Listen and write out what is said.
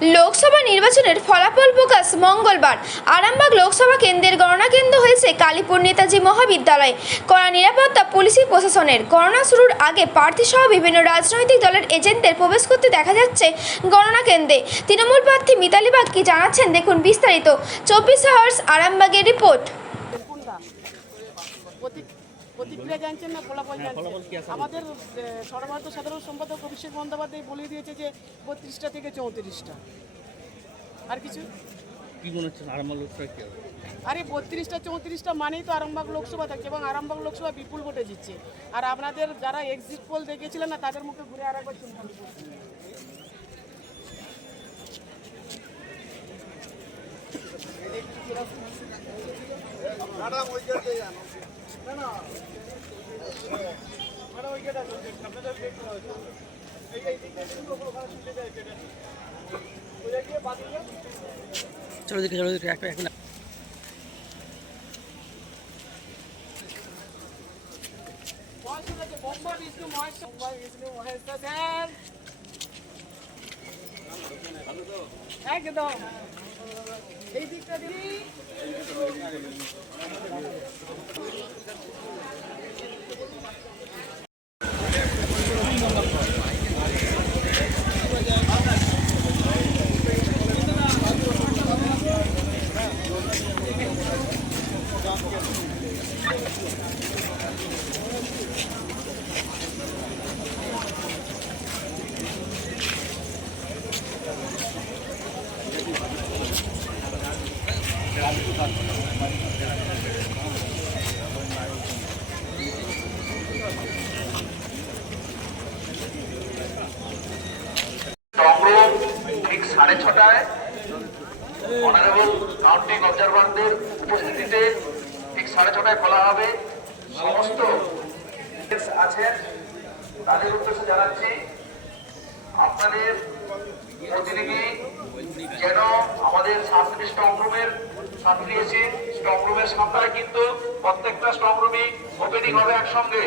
লোকসভা নির্বাচনের ফলাফল প্রকাশ মঙ্গলবার। আরামবাগ লোকসভা কেন্দ্রের গণনা কেন্দ্র হয়েছে কালীপুর নেতাজি মহাবিদ্যালয়। কড়া নিরাপত্তা পুলিশি প্রশাসনের। গণনা শুরুর আগে প্রার্থীসহ বিভিন্ন রাজনৈতিক দলের এজেন্টদের প্রবেশ করতে দেখা যাচ্ছে গণনা কেন্দ্রে। তৃণমূল প্রার্থী মিতালি বাগ কি জানাচ্ছেন দেখুন বিস্তারিত। 24 আওয়ার্স আরামবাগের রিপোর্ট। প্রতিক্রিয়া জানছেন না ফলাফল জানছেন। আমাদের সর্বভারতীয় সাধারণ সম্পাদক অভিষেক বন্দ্যোপাধ্যায় বলে দিয়েছে যে 32টা থেকে 34টা। আর কিছু কি মনে হচ্ছে আরামবাগ লোকসভা কি হবে? আরে 32টা 34টা মানেই তো আরামবাগ লোকসভা থাকছে এবং আরামবাগ লোকসভা বিপুল ভোটে জিতছে। আর আপনাদের যারা এক্সিট পোল দেখেছিলেন না তাদের মুখে ঘুরে আরেকবার শুনলাম। চলো দেখে একটা এখন একদম এই দিকটা দিই। ঠিক 6:30টায় অনারেবল কাউন্টিং অবজারভারদের উপস্থিতিতে ঠিক 6:30টায় খোলা হবে। সমস্ত আছেন তাদের উদ্দেশ্যে জানাচ্ছি আপনাদের প্রতিনিধি যেন আমাদের 7টি স্ট্রং রুমের সাথে দিয়েছি। স্ট্রং রুমের সামনে কিন্তু প্রত্যেকটা স্ট্রং রুমই ওপেনিং হবে একসঙ্গে।